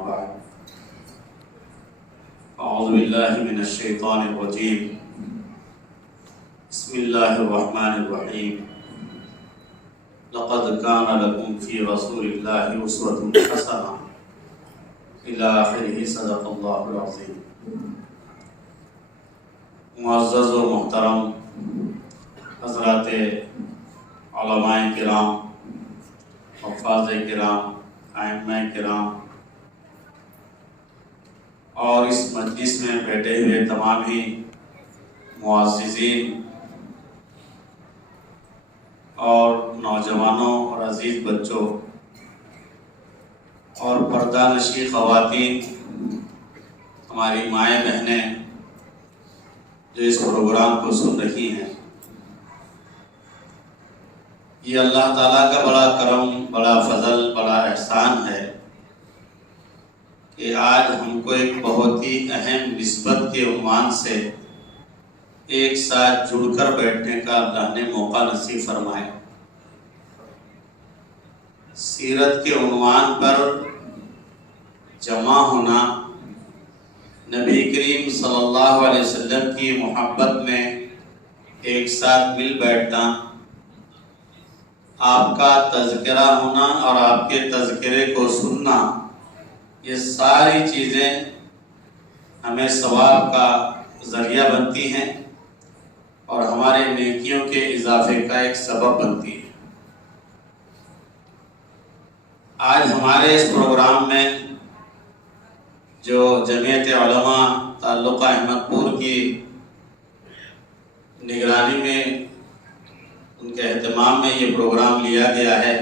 بعد اعوذ باللہ من الشیطان الرجیم بسم اللہ الرحمن الرحیم لقد کان لکم فی رسول اللہ اسوۃ حسنہ الی آخرہ صدق اللہ العظیم۔ معزز و محترم حضرات علماء کرام، حفاظ کرام، ائمہ کرام اور اس مجلس میں بیٹھے ہوئے تمام ہی معززین اور نوجوانوں اور عزیز بچوں اور پردہ نشین خواتین، ہماری مائیں بہنیں جو اس پروگرام کو سن رہی ہیں، یہ اللہ تعالیٰ کا بڑا کرم، بڑا فضل، بڑا احسان ہے کہ آج ہم کو ایک بہت ہی اہم نسبت کے عنوان سے ایک ساتھ جڑ کر بیٹھنے کا اللہ نے موقع نصیب فرمایا۔ سیرت کے عنوان پر جمع ہونا، نبی کریم صلی اللہ علیہ وسلم کی محبت میں ایک ساتھ مل بیٹھنا، آپ کا تذکرہ ہونا اور آپ کے تذکرے کو سننا، یہ ساری چیزیں ہمیں ثواب کا ذریعہ بنتی ہیں اور ہمارے نیکیوں کے اضافے کا ایک سبب بنتی ہے۔ آج ہمارے اس پروگرام میں جو جمعیت علماء تعلقہ احمد پور کی نگرانی میں، ان کے اہتمام میں یہ پروگرام لیا گیا ہے،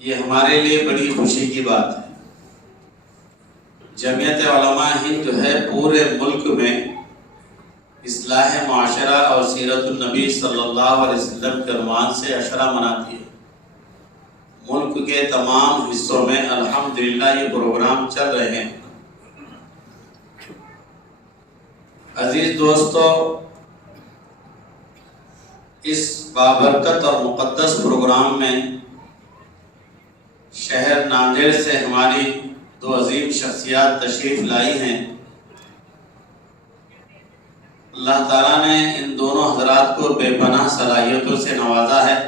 یہ ہمارے لیے بڑی خوشی کی بات ہے۔ جمعیت علماء ہند جو ہے پورے ملک میں اصلاح معاشرہ اور سیرت النبی صلی اللہ علیہ وسلم کے عنوان سے عشرہ مناتی ہے۔ ملک کے تمام حصوں میں الحمدللہ یہ پروگرام چل رہے ہیں۔ عزیز دوستو، اس بابرکت اور مقدس پروگرام میں شہر ناندیڑ سے ہماری دو عظیم شخصیات تشریف لائی ہیں۔ اللہ تعالیٰ نے ان دونوں حضرات کو بے پناہ صلاحیتوں سے نوازا ہے۔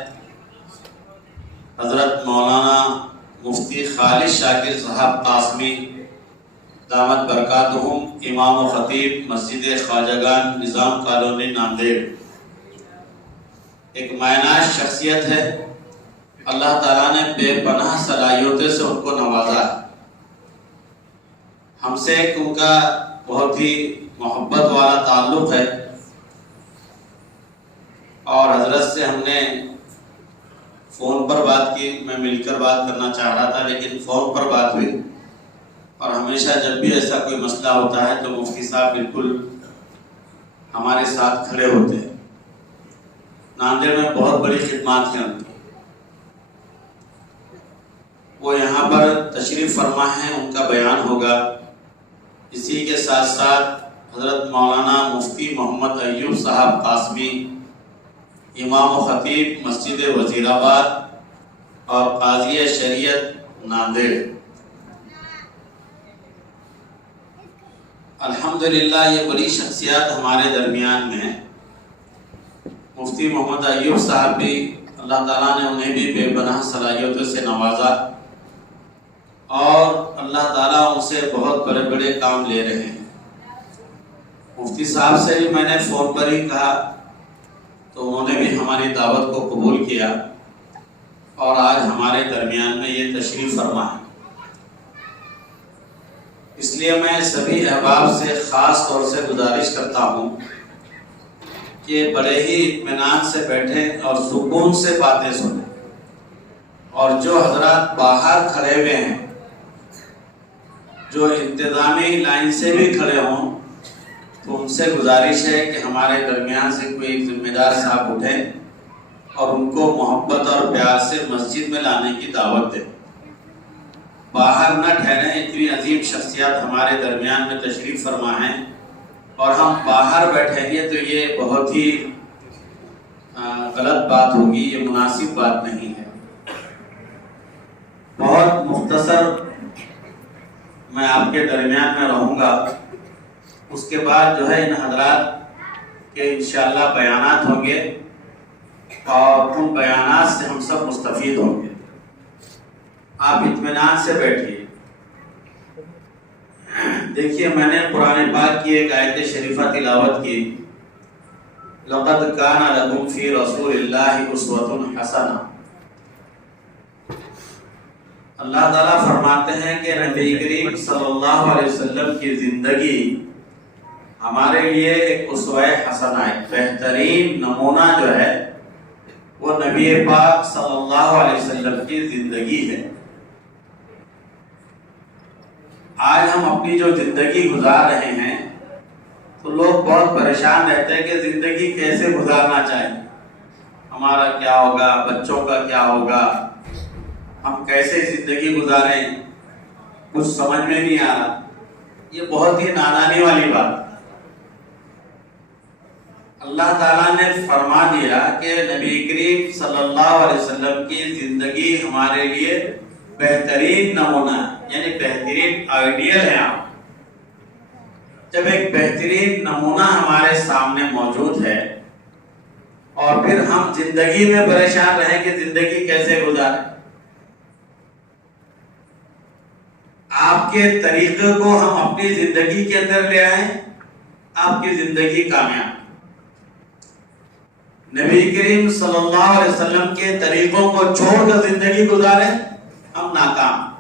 حضرت مولانا مفتی خالد شاکر صاحب قاسمی دامت برکاتہم، امام و خطیب مسجد خواجگان نظام کالونی ناندیڑ، ایک معناش شخصیت ہے۔ اللہ تعالیٰ نے بے پناہ صلاحیتوں سے ان کو نوازا ہے۔ ہم سے ایک ان کا بہت ہی محبت والا تعلق ہے اور حضرت سے ہم نے فون پر بات کی، میں مل کر بات کرنا چاہ رہا تھا لیکن فون پر بات ہوئی، اور ہمیشہ جب بھی ایسا کوئی مسئلہ ہوتا ہے تو مفتی صاحب بالکل ہمارے ساتھ کھڑے ہوتے ہیں۔ ناندیڑ میں بہت بڑی خدمات ہیں ان کی، وہ یہاں پر تشریف فرما ہیں، ان کا بیان ہوگا۔ اسی کے ساتھ ساتھ حضرت مولانا مفتی محمد ایوب صاحب قاسمی، امام و خطیب مسجد وزیر آباد اور قاضی شریعت ناندیڑ۔ الحمدللہ یہ بڑی شخصیات ہمارے درمیان میں ہیں۔ مفتی محمد ایوب صاحب بھی اللہ تعالیٰ نے انہیں بھی بے پناہ صلاحیتوں سے نوازا اور اللہ تعالیٰ ان سے بہت بڑے بڑے کام لے رہے ہیں۔ مفتی صاحب سے بھی میں نے فون پر ہی کہا تو انہوں نے بھی ہماری دعوت کو قبول کیا اور آج ہمارے درمیان میں یہ تشریف فرما ہے۔ اس لیے میں سبھی احباب سے خاص طور سے گزارش کرتا ہوں کہ بڑے ہی اطمینان سے بیٹھیں اور سکون سے باتیں سنیں، اور جو حضرات باہر کھڑے ہوئے ہیں، جو انتظامی لائن سے بھی کھڑے ہوں، تو ان سے گزارش ہے کہ ہمارے درمیان سے کوئی ایک ذمہ دار صاحب اٹھیں اور ان کو محبت اور پیار سے مسجد میں لانے کی دعوت دیں۔ باہر نہ ٹھہریں، اتنی عظیم شخصیات ہمارے درمیان میں تشریف فرما ہیں اور ہم باہر بیٹھیں گے تو یہ بہت ہی غلط بات ہوگی، یہ مناسب بات نہیں ہے۔ بہت مختصر میں آپ کے درمیان میں رہوں گا. اس کے بعد جو ہے ان حضرات کے انشاءاللہ بیانات ہوں گے اور ان بیانات سے ہم سب مستفید ہوں گے. آپ اطمینان سے بیٹھیے. دیکھیے میں نے قرآن پاک کی ایک آیت شریفہ تلاوت کی. لقد کان لکم فی رسول اللہ اسوۃ حسنہ. اللہ تعالیٰ فرماتے ہیں کہ نبی کریم صلی اللہ علیہ وسلم کی زندگی ہمارے لیے ایک اسوہ حسنہ ہے. بہترین نمونہ جو ہے وہ نبی پاک صلی اللہ علیہ وسلم کی زندگی ہے. آج ہم اپنی جو زندگی گزار رہے ہیں تو لوگ بہت پریشان رہتے ہیں کہ زندگی کیسے گزارنا چاہیے, ہمارا کیا ہوگا, بچوں کا کیا ہوگا, ہم کیسے زندگی گزاریں, کچھ سمجھ میں نہیں آ رہا. یہ بہت ہی نادانی والی بات. اللہ تعالیٰ نے فرما دیا کہ نبی کریم صلی اللہ علیہ وسلم کی زندگی ہمارے لیے بہترین نمونہ یعنی بہترین آئیڈیل ہے. آپ جب ایک بہترین نمونہ ہمارے سامنے موجود ہے اور پھر ہم زندگی میں پریشان رہیں کہ زندگی کیسے گزاریں, آپ کے طریقے کو ہم اپنی زندگی کے اندر لے آئیں, آپ کی زندگی کامیاب. نبی کریم صلی اللہ علیہ وسلم کے طریقوں کو چھوڑ کر زندگی گزاریں, ہم ناکام.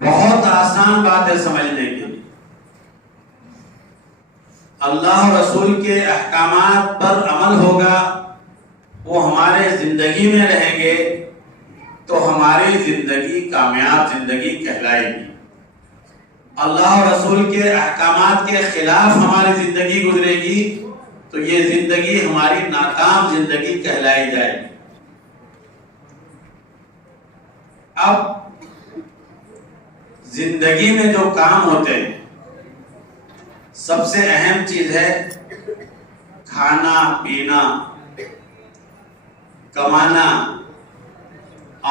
بہت آسان بات ہے سمجھنے کے لیے. اللہ رسول کے احکامات پر عمل ہوگا, وہ ہمارے زندگی میں رہیں گے تو ہماری زندگی کامیاب زندگی کہلائے گی. اللہ رسول کے احکامات کے خلاف ہماری زندگی گزرے گی تو یہ زندگی ہماری ناکام زندگی کہلائی جائے گی. اب زندگی میں جو کام ہوتے ہیں سب سے اہم چیز ہے کھانا پینا, کمانا,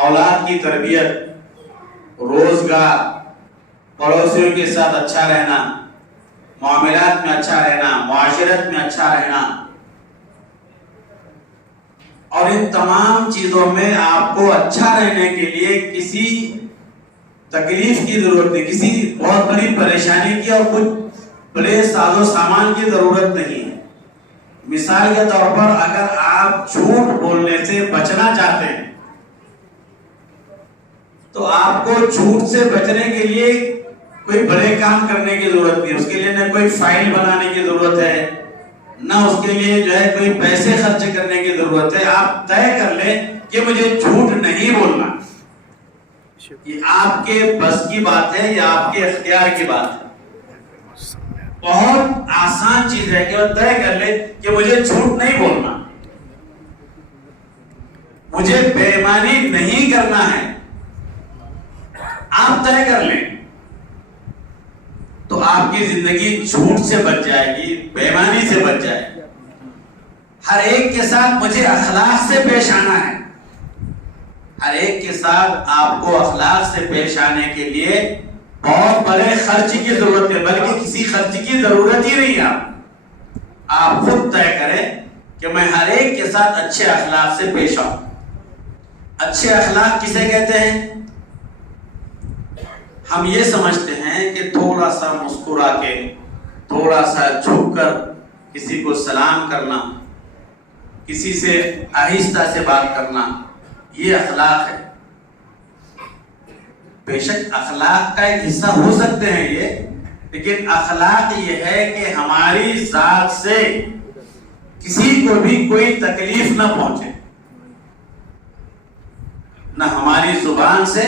اولاد کی تربیت, روزگار, پڑوسیوں کے ساتھ اچھا رہنا, معاملات میں اچھا رہنا, معاشرت میں اچھا رہنا. اور ان تمام چیزوں میں آپ کو اچھا رہنے کے لیے کسی تکلیف کی ضرورت نہیں, کسی بہت بڑی پریشانی کی اور کچھ بڑے ساز و سامان کی ضرورت نہیں ہے. مثال کے طور پر اگر آپ جھوٹ بولنے سے بچنا چاہتے ہیں تو آپ کو جھوٹ سے بچنے کے لیے کوئی بڑے کام کرنے کی ضرورت نہیں. اس کے لیے نہ کوئی فائل بنانے کی ضرورت ہے, نہ اس کے لیے جو ہے کوئی پیسے خرچ کرنے کی ضرورت ہے. آپ طے کر لیں کہ مجھے جھوٹ نہیں بولنا. یہ آپ کے بس کی بات ہے یا آپ کے اختیار کی بات ہے. بہت آسان چیز ہے کہ وہ طے کر لے کہ مجھے جھوٹ نہیں بولنا, مجھے بے ایمانی نہیں کرنا ہے. آپ طے کر لیں تو آپ کی زندگی جھوٹ سے بچ جائے گی, بے ایمانی سے بچ جائے گی. ہر ایک کے ساتھ مجھے اخلاق سے پیش آنا ہے. ہر ایک کے ساتھ آپ کو اخلاق سے پیش آنے کے لیے بہت بڑے خرچ کی ضرورت ہے, بلکہ کسی خرچ کی ضرورت ہی نہیں. آپ خود طے کریں کہ میں ہر ایک کے ساتھ اچھے اخلاق سے پیش آؤں. اچھے اخلاق کسے کہتے ہیں؟ ہم یہ سمجھتے ہیں کہ تھوڑا سا مسکرا کے, تھوڑا سا جھک کر کسی کو سلام کرنا, کسی سے آہستہ سے بات کرنا, یہ اخلاق ہے. بے شک اخلاق کا ایک حصہ ہو سکتے ہیں یہ, لیکن اخلاق یہ ہے کہ ہماری ذات سے کسی کو بھی کوئی تکلیف نہ پہنچے, نہ ہماری زبان سے,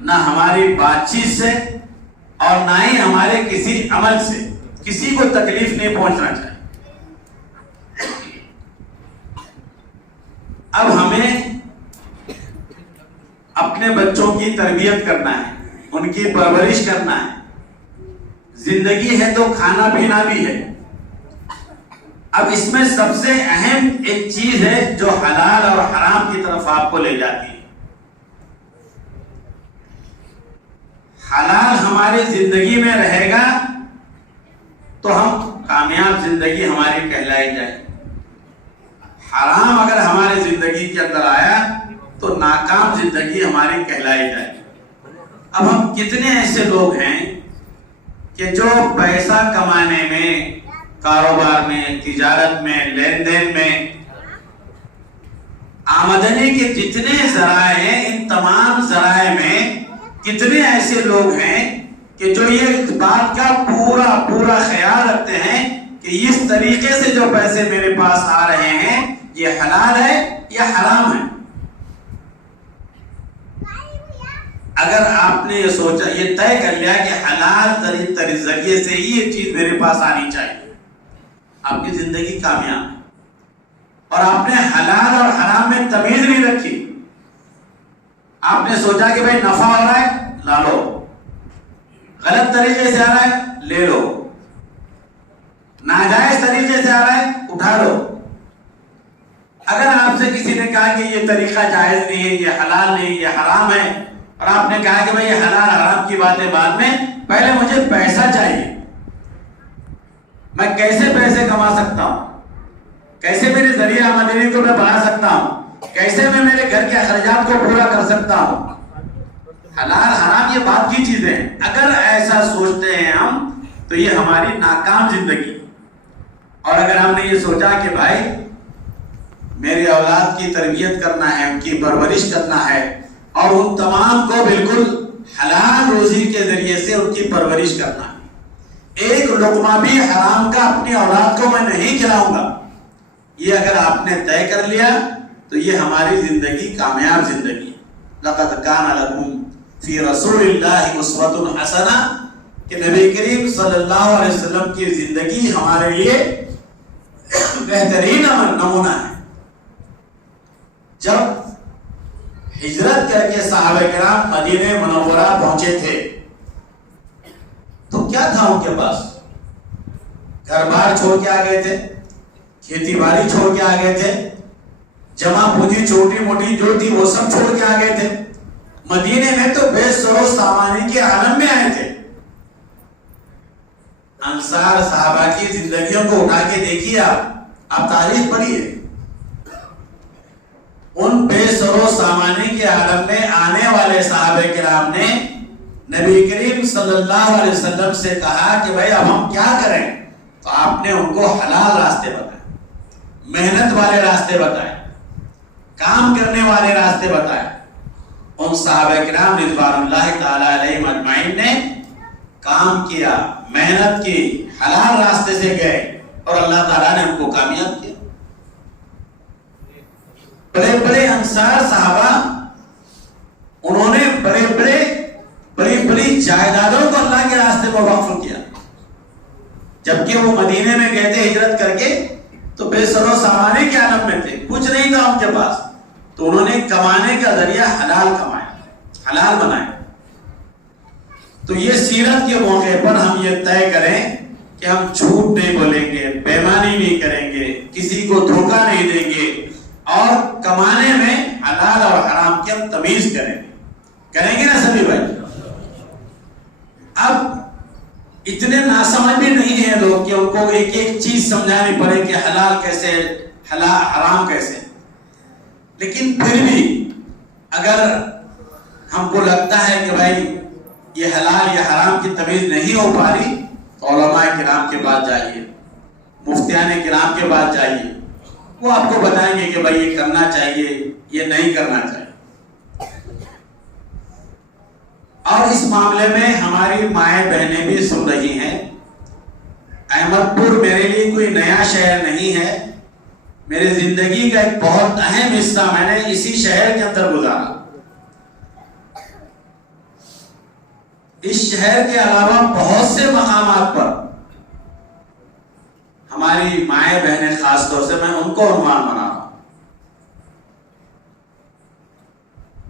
نہ ہماری بات چیت سے, اور نہ ہی ہمارے کسی عمل سے کسی کو تکلیف نہیں پہنچنا چاہیے. اب ہمیں اپنے بچوں کی تربیت کرنا ہے, ان کی پرورش کرنا ہے. زندگی ہے تو کھانا پینا بھی ہے. اب اس میں سب سے اہم ایک چیز ہے جو حلال اور حرام کی طرف آپ کو لے جاتی ہے. حلال ہماری زندگی میں رہے گا تو ہم کامیاب زندگی ہماری کہلائی جائے. حرام اگر ہماری زندگی کے اندر آیا تو ناکام زندگی ہماری کہلائی جائے. اب ہم کتنے ایسے لوگ ہیں کہ جو پیسہ کمانے میں، کاروبار میں، تجارت میں، لین دین میں، آمدنی کے جتنے ذرائع ہیں، ان تمام ذرائع میں کتنے ایسے لوگ ہیں کہ جو یہ بات کا پورا خیال رکھتے ہیں کہ اس طریقے سے جو پیسے میرے پاس آ رہے ہیں یہ حلال ہے یا حرام ہے. اگر آپ نے یہ سوچا، یہ طے کر لیا کہ حلال ذریعے سے ہی یہ چیز میرے پاس آنی چاہیے، آپ کی زندگی کامیاب ہے. اور آپ نے حلال اور حرام میں تمیز نہیں رکھی. آپ نے سوچا کہ بھائی نفع ہو رہا ہے لا لو، غلط طریقے سے آ رہا ہے لے لو، ناجائز طریقے سے آ رہا ہے اٹھا لو. اگر آپ سے کسی نے کہا کہ یہ طریقہ جائز نہیں ہے، یہ حلال نہیں، یہ حرام ہے، اور آپ نے کہا کہ بھائی یہ حلال حرام کی باتیں بعد میں، پہلے مجھے پیسہ چاہیے، میں کیسے پیسے کما سکتا ہوں، کیسے میرے ذریعہ آمدنی کو میں بڑھا سکتا ہوں، کیسے میں میرے گھر کے اخراجات کو پورا کر سکتا ہوں. حلال حرام یہ بات کی چیزیں ہیں. اگر ایسا سوچتے ہیں ہم تو یہ ہماری ناکام زندگی. اور اگر ہم نے یہ سوچا کہ بھائی میری اولاد کی تربیت کرنا ہے، ان کی پرورش کرنا ہے، اور ان تمام کو بالکل حلال روزی کے ذریعے سے ان کی پرورش کرنا ہے، ایک لقمہ بھی حرام کا اپنی اولاد کو میں نہیں کھلاؤں گا، یہ اگر آپ نے طے کر لیا تو یہ ہماری زندگی کامیاب زندگی. لقد کان لکم فی رسول اللہ اسوۃ حسنہ، کہ نبی کریم صلی اللہ علیہ وسلم کی زندگی ہمارے لیے بہترین نمونہ ہے. جب ہجرت کر کے صحابہ کرام مدینہ منورہ پہنچے تھے تو کیا تھا ان کے پاس؟ گھر بار چھوڑ کے آ گئے تھے، کھیتی باڑی چھوڑ کے آ گئے تھے، جمع پونجی چھوٹی موٹی جو تھی وہ سب چھوڑ کے آ گئے تھے. مدینے میں تو بے سرو سامانی کے عالم میں آئے تھے. انصار صحابہ کی زندگیوں کو اٹھا کے دیکھیے، آپ تاریخ پڑھیے. ان بے سرو سامانی کے عالم میں آنے والے صحابہ کرام نے نبی کریم صلی اللہ علیہ وسلم سے کہا کہ بھائی اب ہم کیا کریں؟ تو آپ نے ان کو حلال راستے بتائے، محنت والے راستے بتائے، کام کرنے والے راستے بتائے. ان صحابہ کرام رضوان اللہ تعالی علیہم اجمعین نے کام کیا، محنت کی، حلال راستے سے گئے، اور اللہ تعالیٰ نے ان کو کامیاب کیا. بڑے بڑے انصار صحابہ، انہوں نے بڑی جائیدادوں کو اللہ کے راستے میں وقف کیا. جبکہ وہ مدینے میں گئے تھے ہجرت کر کے تو بے سر و سامانے کے عالم میں تھے، کچھ نہیں تھا ان کے پاس، تو انہوں نے کمانے کا ذریعہ حلال کمایا، حلال بنایا. تو یہ سیرت کے موقع پر ہم یہ طے کریں کہ ہم جھوٹ نہیں بولیں گے، بےمانی نہیں کریں گے، کسی کو دھوکہ نہیں دیں گے، اور کمانے میں حلال اور حرام کی ہم تمیز کریں گے نا سبھی بھائی. اب اتنے ناسمجھ بھی نہیں ہیں لوگ کہ ان کو ایک ایک چیز سمجھانی پڑے کہ حلال کیسے، حرام کیسے. لیکن پھر بھی اگر ہم کو لگتا ہے کہ بھائی یہ حلال یا حرام کی تمیز نہیں ہو پا رہی تو علماء کرام کے پاس جائیے، مفتیان کرام کے پاس جائیے، وہ آپ کو بتائیں گے کہ بھائی یہ کرنا چاہیے، یہ نہیں کرنا چاہیے. اور اس معاملے میں ہماری مائیں بہنیں بھی سن رہی ہیں. احمد پور میرے لیے کوئی نیا شہر نہیں ہے، میرے زندگی کا ایک بہت اہم حصہ میں نے اسی شہر کے اندر گزارا. اس شہر کے علاوہ بہت سے مقامات پر ہماری مائیں بہنیں، خاص طور سے میں ان کو عنوان بنا رہا ہوں،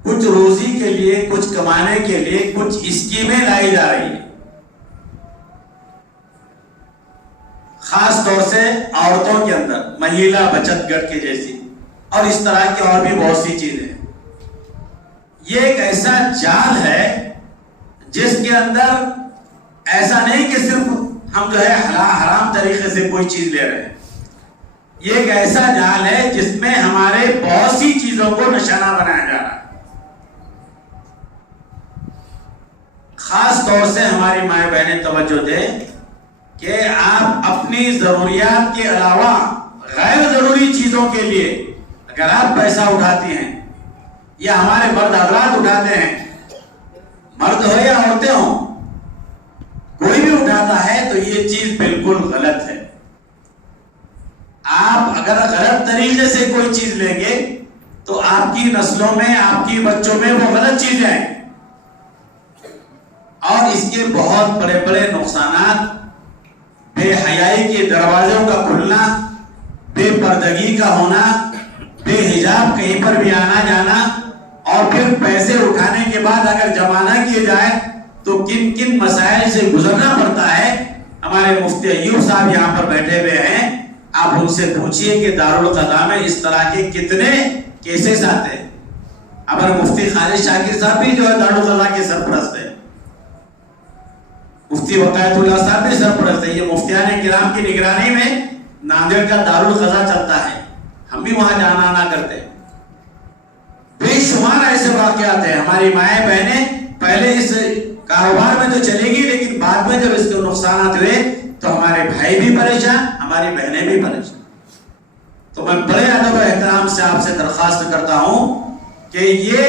کچھ روزی کے لیے، کچھ کمانے کے لیے کچھ اسکیمیں لائی جا رہی ہیں، خاص طور سے عورتوں کے اندر مہیلا بچت گٹ کے جیسی، اور اس طرح کی اور بھی بہت سی چیزیں. یہ ایک ایسا جال ہے جس کے اندر ایسا نہیں کہ صرف ہم جو ہے حرام طریقے سے کوئی چیز لے رہے ہیں. یہ ایک ایسا جال ہے جس میں ہمارے بہت سی چیزوں کو نشانہ بنایا جا رہا ہے. خاص طور سے ہماری مائیں بہنیں توجہ دیں کہ آپ اپنی ضروریات کے علاوہ غیر ضروری چیزوں کے لیے اگر آپ پیسہ اٹھاتی ہیں یا ہمارے مرد حضرات اٹھاتے ہیں، مرد ہو یا عورتیں ہوں، کوئی بھی اٹھاتا ہے تو یہ چیز بالکل غلط ہے. آپ اگر غلط طریقے سے کوئی چیز لیں گے تو آپ کی نسلوں میں، آپ کی بچوں میں وہ غلط چیزیں آئیں اور اس کے بہت بڑے بڑے نقصانات، بے حیائی کے دروازوں کا کھلنا، بے پردگی کا ہونا، بے حجاب کہیں پر بھی آنا جانا، اور پھر پیسے اٹھانے کے بعد اگر جمع نہ کیے جائے تو کن کن مسائل سے گزرنا پڑتا ہے. ہمارے مفتی ایوب صاحب یہاں پر بیٹھے ہوئے ہیں، آپ ان سے پوچھئے کہ دارالقضا میں اس طرح کے کتنے کیسز آتے ہیں. ہمارے مفتی خالد شاکر صاحب بھی جو ہے دارالقضا کے سرپرست ہیں، مفتی وقایت اللہ صاحب بھی سرپرست ہیں. یہ مفتیان کرام کی نگرانی میں ناندیڑ کا دارالقضا چلتا ہے، ہم بھی وہاں جانا آنا کرتے ہیں. بے شمار ایسے واقعات ہیں. ہماری مائیں بہنیں پہلے اس کاروبار میں تو چلے گی، لیکن بعد میں جب اس کے نقصانات ہوئے تو ہمارے بھائی بھی پریشان، ہماری بہنیں بھی پریشان. تو میں بڑے ادب و احترام سے آپ سے درخواست کرتا ہوں کہ یہ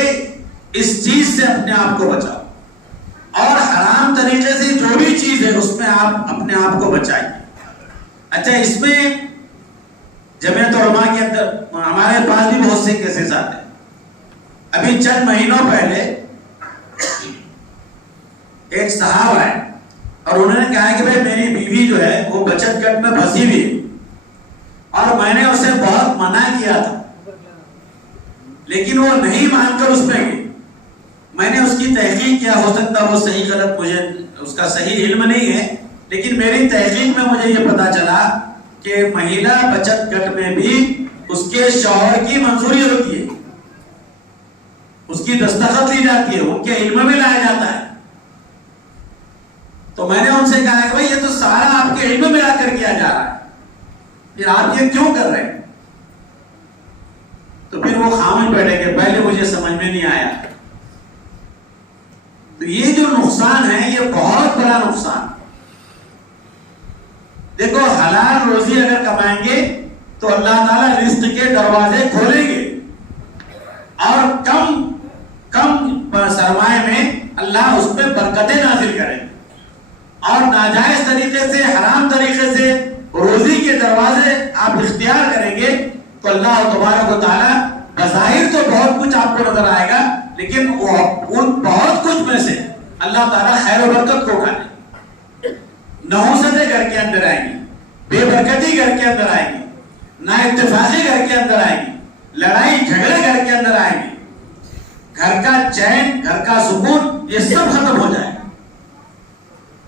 اس چیز سے اپنے آپ کو بچاؤ، اور حرام طریقے سے جو بھی چیز ہے اس میں آپ اپنے آپ کو بچائیں. اچھا، اس میں جمعیت علماء کے اندر ہمارے پاس بھی بہت سے کیسز آتے ہیں. ابھی چند مہینوں پہلے ایک صاحب آئے اور انہوں نے کہا کہ بھائی میری بیوی جو ہے وہ بچت گٹ میں پھنسی ہوئی ہے اور میں نے اسے بہت منع کیا تھا، لیکن وہ نہیں مان کر اس میں گئی. میں نے اس کی تحقیق کیا، ہو سکتا وہ صحیح غلط مجھے اس کا صحیح علم نہیں ہے، لیکن میری تحقیق میں مجھے یہ پتا چلا کہ مہیلا بچت گٹ میں بھی اس کے شوہر کی منظوری ہوتی ہے، اس کی دستخط لی جاتی ہے، ان کے علم میں لایا جاتا ہے. تو میں نے ان سے کہا کہ بھائی یہ تو سارا آپ کے علم میں لا کر کیا جا رہا ہے، پھر آپ یہ کیوں کر رہے ہیں؟ تو پھر وہ خاموش بیٹھے کہ پہلے مجھے سمجھ میں نہیں آیا. تو یہ جو نقصان ہے یہ بہت بڑا نقصان. دیکھو، حلال روزی اگر کمائیں گے تو اللہ تعالیٰ رزق کے دروازے کھولیں گے، اور کم سرمایہ میں اللہ اس پہ برکتیں نازل کریں گے. اور ناجائز طریقے سے، حرام طریقے سے روزی کے دروازے آپ اختیار کریں گے تو اللہ تبارک و تعالیٰ بظاہر تو بہت کچھ آپ کو نظر آئے گا، لیکن ان بہت کچھ میں سے اللہ تعالیٰ خیر و برکت کو اٹھا لے. نحوستیں گھر کے اندر آئیں گی، بے برکتی گھر کے اندر آئے گی، نا اتفاقی گھر کے اندر آئے گی، لڑائی جھگڑے گھر کے اندر آئے گی، گھر کا چین، گھر کا سکون یہ سب ختم ہو جائے گا.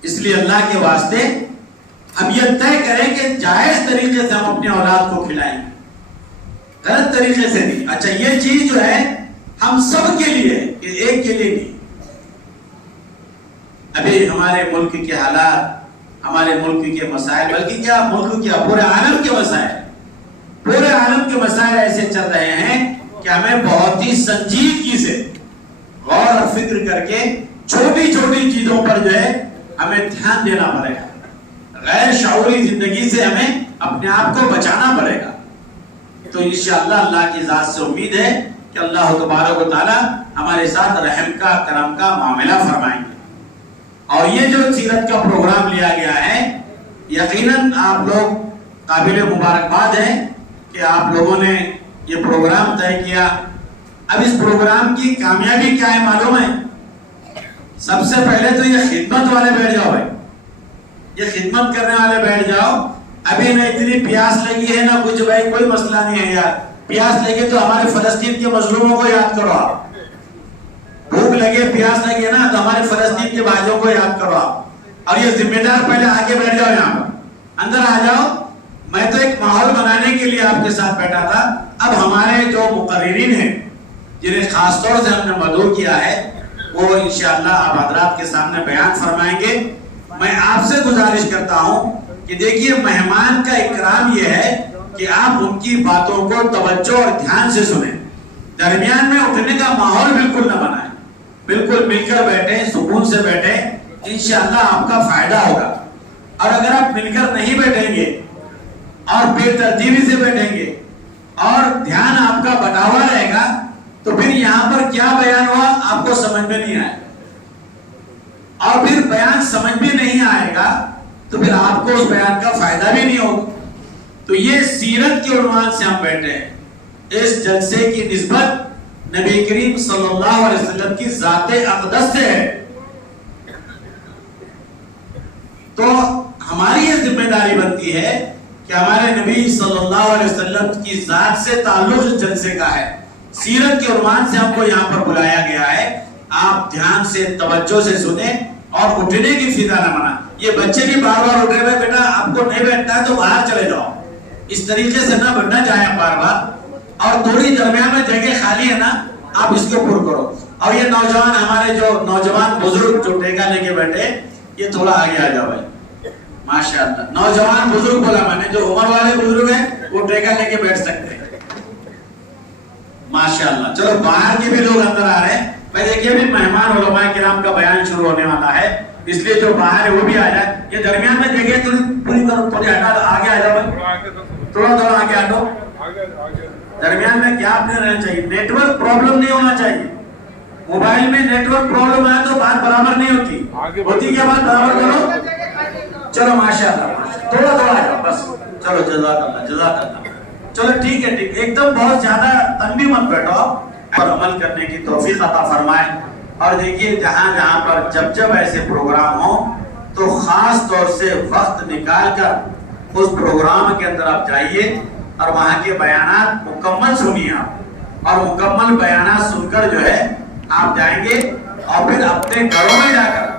اس لیے اللہ کے واسطے ہم یہ طے کریں کہ جائز طریقے سے ہم اپنے اولاد کو کھلائیں، غلط طریقے سے نہیں. اچھا، یہ چیز جو ہے ہم سب کے لیے، ایک کے لیے نہیں. ابھی ہمارے ملک کے حالات، ہمارے ملک کے مسائل، بلکہ کیا ملک کیا پورے عالم کے مسائل، پورے عالم کے مسائل ایسے چل رہے ہیں کہ ہمیں بہت ہی سنجیدگی سے غور اور فکر کر کے چھوٹی چھوٹی چیزوں پر جو ہے ہمیں دھیان دینا پڑے گا. غیر شعوری زندگی سے ہمیں اپنے آپ کو بچانا پڑے گا. تو انشاءاللہ اللہ کی ذات سے امید ہے کہ اللہ تبارک و تعالی ہمارے ساتھ رحم کا، کرم کا معاملہ فرمائیں گے. اور یہ جو سیرت کا پروگرام لیا گیا ہے، یقیناً آپ لوگ قابل مبارکباد ہیں کہ آپ لوگوں نے یہ پروگرام طے کیا. اب اس پروگرام کی کامیابی کیا ہے معلوم ہے؟ سب سے پہلے تو یہ خدمت والے بیٹھ جاؤ بھائی، یہ خدمت کرنے والے بیٹھ جاؤ. ابھی نہ اتنی پیاس لگی ہے نہ کچھ، بھائی کوئی مسئلہ نہیں ہے یار. پیاس لگے تو ہمارے فلسطین کے مظلوموں کو یاد کرو آپ. بھوک لگے، پیاس لگے نا تو ہمارے فلسطین کے بھائیوں کو یاد کرو آپ. اور یہ ذمہ دار پہلے آگے بیٹھ جاؤ، یہاں پر اندر آ جاؤ. میں تو ایک ماحول بنانے کے لیے آپ کے ساتھ بیٹھا تھا. اب ہمارے جو مقررین ہیں جنہیں خاص طور سے ہم نے مدعو کیا ہے، وہ انشاءاللہ آپ حضرات کے سامنے بیان فرمائیں گے۔ میں آپ سے گزارش کرتا ہوں کہ دیکھیے مہمان کا اکرام یہ ہے کہ آپ ان کی باتوں کو توجہ اور دھیان سے سنیں، درمیان میں اٹھنے کا ماحول بالکل نہ بنائیں، بالکل مل کر بیٹھیں، سکون سے بیٹھیں، انشاءاللہ آپ کا فائدہ ہوگا۔ اور اگر آپ مل کر نہیں بیٹھیں گے اور بے ترتیبی سے بیٹھیں گے اور دھیان آپ کا بٹا ہوا رہے گا تو پھر یہاں پر کیا بیان ہوا آپ کو سمجھ میں نہیں آئے، اور پھر بیان سمجھ بھی نہیں آئے گا تو پھر آپ کو اس بیان کا فائدہ بھی نہیں ہوگا۔ تو یہ سیرت کے عنوان سے ہم بیٹھے ہیں، اس جلسے کی نسبت نبی کریم صلی اللہ علیہ وسلم کی ذات اقدس سے ہے، تو ہماری یہ ذمہ داری بنتی ہے کہ ہمارے نبی صلی اللہ علیہ وسلم کی ذات سے تعلق اس جلسے کا ہے، سیرت کے عنوان سے ہم کو یہاں پر بلایا گیا ہے۔ آپ دھیان سے توجہ سے سنیں اور اٹھنے کی فضا نہ بنائیں۔ یہ بچے بھی بار بار اٹھے ہوئے، بیٹا آپ کو نہیں بیٹھنا ہے تو باہر چلے جاؤ، اس طریقے سے نہ بڑھنا چاہیں بار بار، اور تھوڑی درمیان میں جگہ خالی ہے نا آپ اس کو پر کرو۔ اور یہ نوجوان ہمارے جو نوجوان بزرگ جو ٹیکا لے کے بیٹھے، یہ تھوڑا آگے آ جاؤ بھائی، ماشاءاللہ۔ نوجوان بزرگ بولا میں نے، جو عمر والے بزرگ ہیں وہ ٹیکا لے کے بیٹھ سکتے ہیں، ماشاءاللہ۔ چلو باہر کے بھی لوگ اندر آ رہے ہیں بھائی، دیکھیے بھی مہمان علماء کرام کا بیان شروع ہونے والا ہے، اس لیے جو باہر ہے وہ بھی آ جائے۔ یہ درمیان میں جگہ تھوڑی پوری کرو، تھوڑی ہٹا دو، آگے آ جاؤ بھائی، تھوڑا تھوڑا آگے ہٹو۔ درمیان میں گیپ نہیں رہنا چاہیے، نیٹ ورک پرابلم نہیں ہونا چاہیے۔ موبائل میں نیٹ ورک پرابلم آئے تو بات برابر نہیں ہوتی کیا بات برابر کرو۔ چلو ماشاءاللہ، تھوڑا تھوڑا آ جاؤ بس، چلو جزاک اللہ جزاک اللہ۔ چلو ٹھیک ہے، ٹھیک، ایک دم بہت زیادہ تنگ بھی مت بیٹھو اور عمل کرنے کی توفیق عطا فرمائے۔ اور دیکھیے جہاں جہاں پر جب جب ایسے پروگرام ہوں تو خاص طور سے وقت نکال کر اس پروگرام کے اندر آپ جائیے اور وہاں کے بیانات مکمل سنیے آپ، اور مکمل بیانات سن کر جو ہے آپ جائیں گے اور پھر اپنے گھروں میں جا کر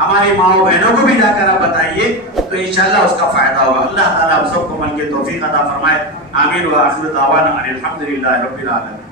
ہماری ماں و بہنوں کو بھی جا کر آپ بتائیے تو انشاءاللہ اس کا فائدہ ہوگا۔ اللہ تعالیٰ آپ سب کو عمل کی توفیق عطا فرمائے، آمین۔ وآخر دعوانا ان الحمدللہ رب العالمین۔